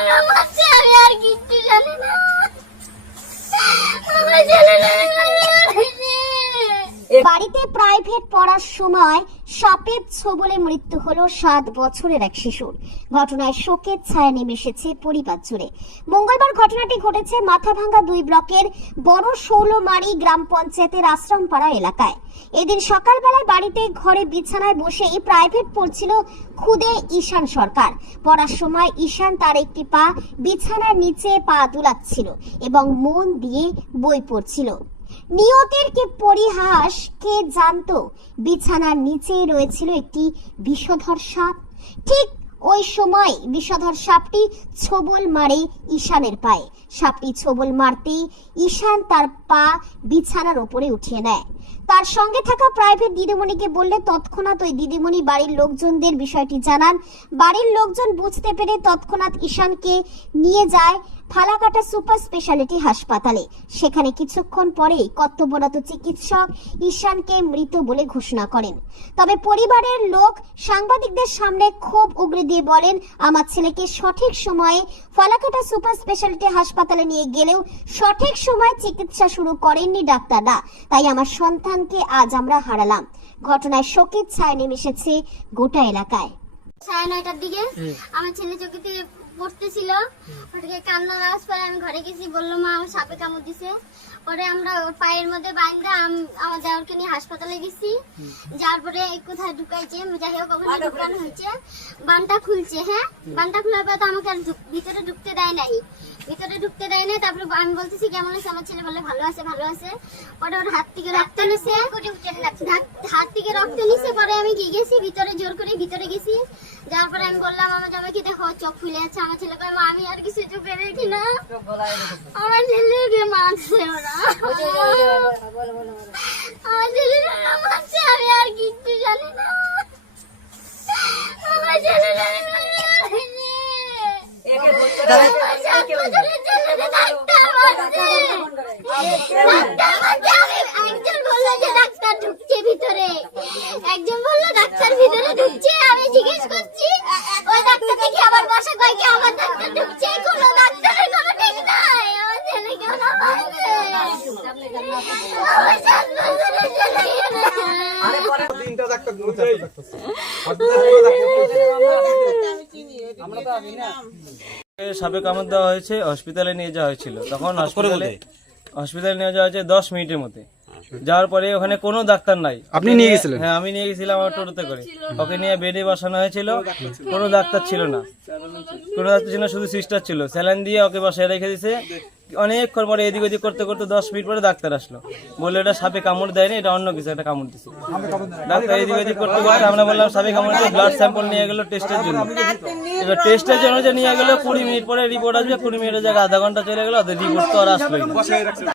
ছেলেরা মারছে আমি আর কিছু জানে না। আমার ছেলেরা বাড়িতে প্রাইভেট পড়ার সময় সাপের ছোবলে মৃত্যু হলো সাত বছরের এক শিশুর। ঘটনায় শোকের ছায়া নেমে এসেছে পরিবার জুড়ে। মঙ্গলবার ঘটনাটি ঘটেছে মাথাভাঙ্গা দুই ব্লকের বড় শৌলমারি গ্রাম পঞ্চায়েতের আশ্রমপাড়া এলাকায়। এদিন সকালবেলায় বাড়িতে ঘরে বিছানায় বসেই প্রাইভেট পড়ছিল খুদে ঈশান সরকার। পড়ার সময় ঈশান তার একটি পা বিছানার নিচে পা দুলাচ্ছিল এবং মন দিয়ে বই পড়ছিল। নিয়তের কি পরিহাস কে জানতো? বিছানার নিচেই রয়েছিল একটি বিষধর সাপ। ঠিক ওই সময় বিষধর সাপটি ছোবল মারে ঈশানের পায়ে। সাপটি ছোবল মারতেই ঈশান তার পা বিছানার ওপরে উঠিয়ে নেয়। তার সঙ্গে থাকা প্রাইভেট দিদিমণিকে বললে তৎক্ষণাৎ ওই দিদিমণি বাড়ির লোকজনদের বিষয়টি জানান। বাড়ির লোকজন বুঝতে পেরে তৎক্ষণাৎ ঈশানকে নিয়ে যায় ফালাকাটা সুপার স্পেশালিটি হাসপাতালে। সেখানে কিছুক্ষণ পরেই কর্তব্যরত চিকিৎসক ঈশানকে মৃত বলে ঘোষণা করেন। তবে পরিবারের লোক সাংবাদিকদের সামনে ক্ষোভ উগরে দিয়ে বলেন আমার ছেলেকে সঠিক সময়ে ফালাকাটা সুপার স্পেশালিটি হাসপাতালে নিয়ে গেলেও সঠিক সময়ে চিকিৎসা শুরু করেননি ডাক্তাররা। তাই আমার সন্তানকে আজ আমরা হারালাম। ঘটনায় শোকের ছায়া নেমে এসেছে গোটা এলাকায়। সাড়ে নয়টার দিকে আমার ছেলে চোখে পড়তেছিল। ওটাকে কান্নার আওয়াজ পরে আমি ঘরে গেছি বলল মা আমার সাপে কামড় দিছে। পরে আমরা ওর পায়ের মধ্যে বাইন্দা আম- আমার দেওয়ারকে নিয়ে হাসপাতালে গেছি। যার পরে কোথায় ঢুকাইছে যাই হোক ওখানে ঢুকানো হয়েছে। বানটা খুলছে হ্যাঁ? বানটা খোলার পর তো আমাকে আর ভিতরে ঢুকতে দেয় নাই। ভিতরে ঢুকতে দেয় নাই তারপরে আমি বলতেছি কেমন আছে? আমার ছেলে বলে ভালো আছে ভালো আছে। পরে ওর হাত থেকে রক্ত নিছে। হাত থেকে রক্ত নিছে। পরে আমি গিয়ে গেছি ভিতরে জোর করে ভিতরে গেছি। যার পরে আমি বললাম আমার জামাইকে দেখো চোখ ফুলে আছে আমার ছেলে কয় মা আমি আর কিছু চোখে দেখি না। আমার ছেলেকে মারছে ওরা। আমার ছেলেরা মারছে আমি আর কিচ্ছু জানি না। আমার ছেলেরা আমার সাত বছরের ছেলেকে ডাক্তার মারছে। ডাক্তার মারছে। আমি- একজন বলল যে ডাক্তার ঢুকছে ভিতরে একজন বলল ডাক্তার ভিতরে ঢুকছে আমি জিজ্ঞেস করছি ওই ডাক্তার দেখি আমার বাসা কয় কি আমার ডাক্তার ঢুকছে কোনো ডাক্তারের কোনো ঠিক নাই আমার ছেলে কেন মারছে আমার সাত বছরের ছেলে তিনটা ডাক্তার দু চারটা ডাক্তার ছিল। হসপিটালে সাপে কামড় দেওয়া হয়েছে হসপিটালে নিয়ে যাওয়া হয়েছিল তখন হসপিটালে হসপিটালে নিয়ে যাওয়া হয়েছে দশ মিনিটের মধ্যে যাওয়ার পরে ওখানে কোনো ডাক্তার নাই আপনি নিয়ে গেছিলেন? হ্যাঁ আমি নিয়ে গেছিলাম আমার টোটোতে করে ওকে নিয়ে বেডে বসানো হয়েছিল কোনো ডাক্তার ছিল না কোনো ডাক্তার ছিল শুধু সিস্টার ছিল স্যালাইন দিয়ে ওকে বাসায় রেখে দিছে অনেকক্ষণ পরে এদিক ওদিক করতে করতে দশ মিনিট পরে ডাক্তার আসলো। বলল, এটা সাপে কামড় দেয়নি, এটা অন্য কিছু, একটা কামড় দিচ্ছে ডাক্তার এদিক ওদিক করতে করতে আমরা বললাম, সাপে কামড় দিয়ে ব্লাড স্যাম্পল নিয়ে গেলো টেস্টের জন্য। এবার টেস্টের জন্য যে নিয়ে গেলো, কুড়ি মিনিট পরে রিপোর্ট আসবে, কুড়ি মিনিটের জায়গায় আধা ঘণ্টা চলে গেলো রিপোর্ট তো আর আসলোই না।